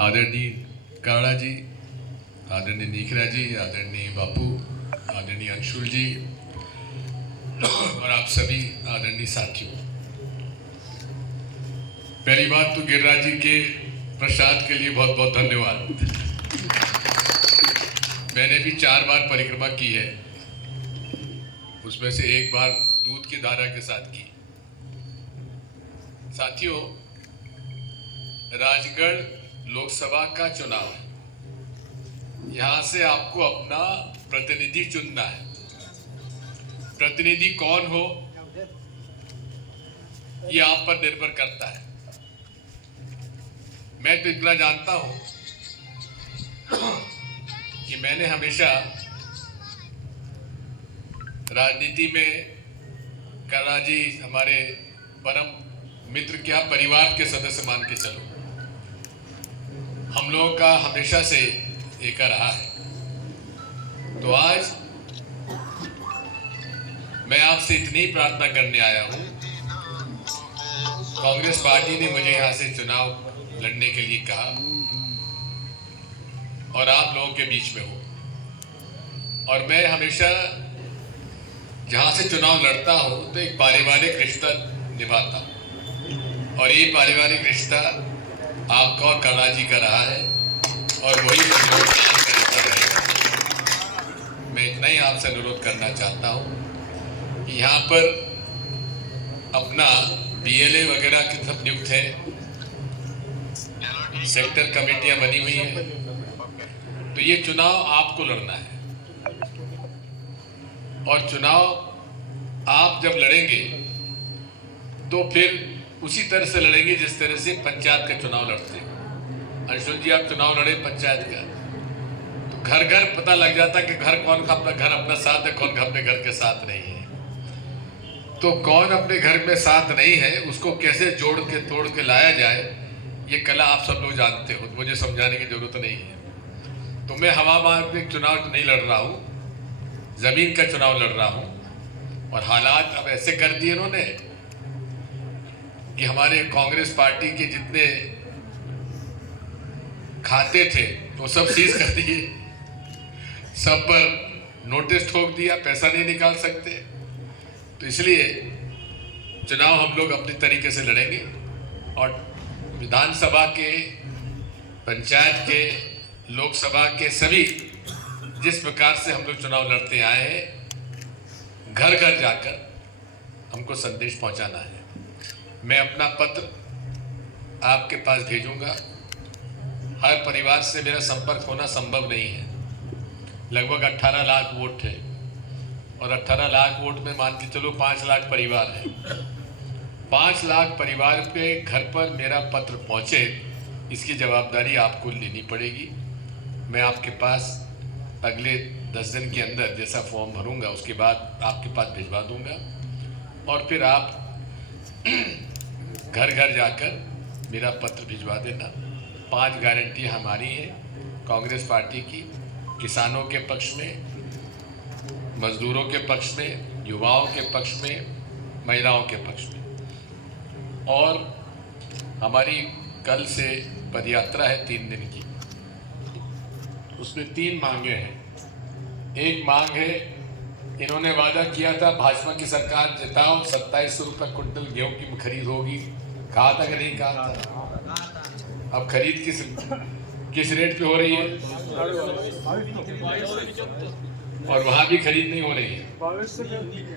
आदरणीय काड़ा जी, आदरणीय निखरा जी, आदरणीय बापू, आदरणीय अंशुल जी और आप सभी आदरणीय साथियों, पहली बात तो गिरिराज जी के प्रसाद के लिए बहुत बहुत धन्यवाद। मैंने भी 4 बार परिक्रमा की है, उसमें से एक बार दूध की धारा के साथ की। साथियों, राजगढ़ लोकसभा का चुनाव है, यहां से आपको अपना प्रतिनिधि चुनना है। प्रतिनिधि कौन हो ये आप पर निर्भर करता है। मैं तो इतना जानता हूं कि मैंने हमेशा राजनीति में काड़ा जी हमारे परम मित्र क्या परिवार के सदस्य मान के चलो, हम लोगों का हमेशा से एक रहा है। तो आज मैं आपसे इतनी प्रार्थना करने आया हूं, कांग्रेस पार्टी ने मुझे यहां से चुनाव लड़ने के लिए कहा और आप लोगों के बीच में हो, और मैं हमेशा जहां से चुनाव लड़ता हूं तो एक पारिवारिक रिश्ता निभाता हूं, और ये पारिवारिक रिश्ता आपका और काड़ा जी का रहा है और वही रिश्ता रहेगा। मैं इतना ही आपसे अनुरोध करना चाहता हूं कि यहाँ पर अपना BLA वगैरह के सब नियुक्त है, सेक्टर कमेटियां बनी हुई हैं, तो ये चुनाव आपको लड़ना है। और चुनाव आप जब लड़ेंगे तो फिर उसी तरह से लड़ेंगे जिस तरह से पंचायत का चुनाव लड़ते हैं। अंशुल जी, आप चुनाव लड़े पंचायत का, तो घर घर पता लग जाता कि घर कौन का अपना घर अपना साथ है, कौन अपने घर के साथ नहीं है। तो कौन अपने घर में साथ नहीं है उसको कैसे जोड़ के तोड़ के लाया जाए, ये कला आप सब लोग जानते हो, मुझे समझाने की जरूरत नहीं है। तो मैं हवा में चुनाव नहीं लड़ रहा हूँ, जमीन का चुनाव लड़ रहा हूँ। और हालात अब ऐसे कर दिए इन्होंने कि हमारे कांग्रेस पार्टी के जितने खाते थे वो सब सीज कर दिए, सब पर नोटिस ठोक दिया, पैसा नहीं निकाल सकते। तो इसलिए चुनाव हम लोग अपने तरीके से लड़ेंगे, और विधानसभा के, पंचायत के, लोकसभा के सभी जिस प्रकार से हम लोग चुनाव लड़ते आए हैं, घर घर जाकर हमको संदेश पहुंचाना है। मैं अपना पत्र आपके पास भेजूंगा। हर परिवार से मेरा संपर्क होना संभव नहीं है। लगभग 18 लाख वोट है, और 18 लाख वोट में मान के चलो 5 लाख परिवार है। 5 लाख परिवार पे घर पर मेरा पत्र पहुंचे, इसकी जवाबदारी आपको लेनी पड़ेगी। मैं आपके पास अगले 10 दिन के अंदर जैसा फॉर्म भरूंगा उसके बाद आपके पास भिजवा दूंगा, और फिर आप घर घर जाकर मेरा पत्र भिजवा देना। 5 गारंटियाँ हमारी हैं कांग्रेस पार्टी की, किसानों के पक्ष में, मजदूरों के पक्ष में, युवाओं के पक्ष में, महिलाओं के पक्ष में। और हमारी कल से पदयात्रा है 3 दिन की, उसमें 3 मांगे हैं। एक मांग है, इन्होंने वादा किया था भाजपा की सरकार जिताओ 2700 रुपये क्विंटल गेहूं की खरीद होगी, कहा था कि नहीं कहा था? अब खरीद किस रेट पे हो रही है, और वहां भी खरीद नहीं हो रही है।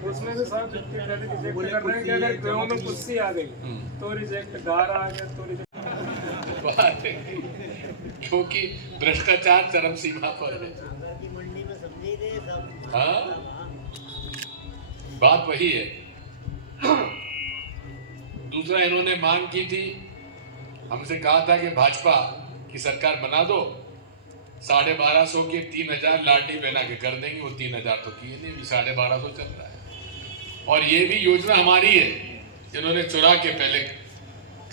उसमें से सब रिजेक्ट कर रहे हैं कि अगर गेहूं में कुश्ती आ गई तो रिजेक्ट, गार आ गया तो रिजेक्ट, क्योंकि भ्रष्टाचार चरम सीमा पर है। हाँ, बात वही है। दूसरा, इन्होंने मांग की थी, हमसे कहा था कि भाजपा की सरकार बना दो, 1250 के 3000 लाडली बहना के कर देंगे। वो 3000 तो किए नहीं, 1250 चल रहा है। और ये भी योजना हमारी है, इन्होंने चुरा के पहले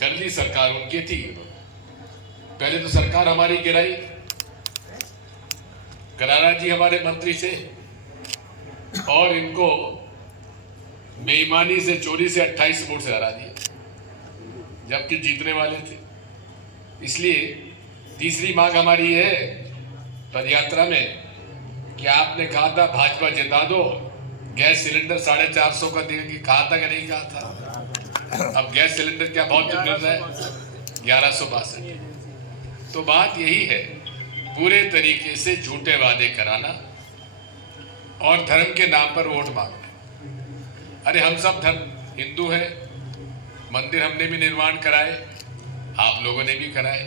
कर ली, सरकार उनकी थी। पहले तो सरकार हमारी गिराई, करारा जी हमारे मंत्री थे, और इनको बेईमानी से, चोरी से 28 वोट से हरा दिया, जबकि जीतने वाले थे। इसलिए तीसरी मांग हमारी है पदयात्रा में कि आपने कहा था भाजपा जिता दो, गैस सिलेंडर 450 का देने की कहा था कि नहीं कहा था? अब गैस सिलेंडर क्या भाव मिल रहा है? 1162। तो बात यही है, पूरे तरीके से झूठे वादे कराना और धर्म के नाम पर वोट मांगना। अरे हम सब धर्म हिंदू हैं, मंदिर हमने भी निर्माण कराए, आप लोगों ने भी कराए।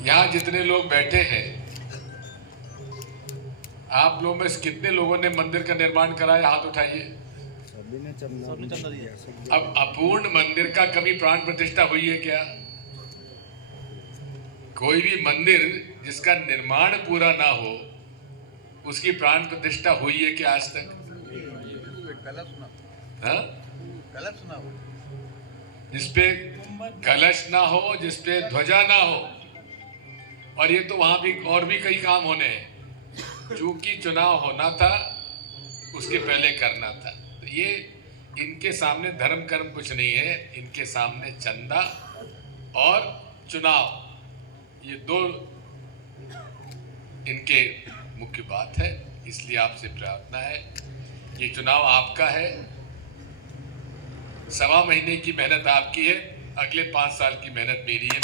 यहाँ जितने लोग बैठे हैं, आप लोगों में से कितने लोगों ने मंदिर का निर्माण कराया? हाथ उठाइए। अब अपूर्ण मंदिर का कभी प्राण प्रतिष्ठा हुई है क्या? कोई भी मंदिर जिसका निर्माण पूरा ना हो उसकी प्राण प्रतिष्ठा हुई है क्या आज तक? हाँ? जिसपे कलश ना हो, जिसपे ध्वजा ना हो, और ये तो वहां भी और भी कई काम होने हैं। चूंकि चुनाव होना था उसके पहले करना था। तो ये इनके सामने धर्म कर्म कुछ नहीं है, इनके सामने चंदा और चुनाव, ये दो इनके मुख्य बात है। इसलिए आपसे प्रार्थना है, ये चुनाव आपका है, 1.25 महीने की मेहनत आपकी है, अगले 5 साल की मेहनत मेरी है।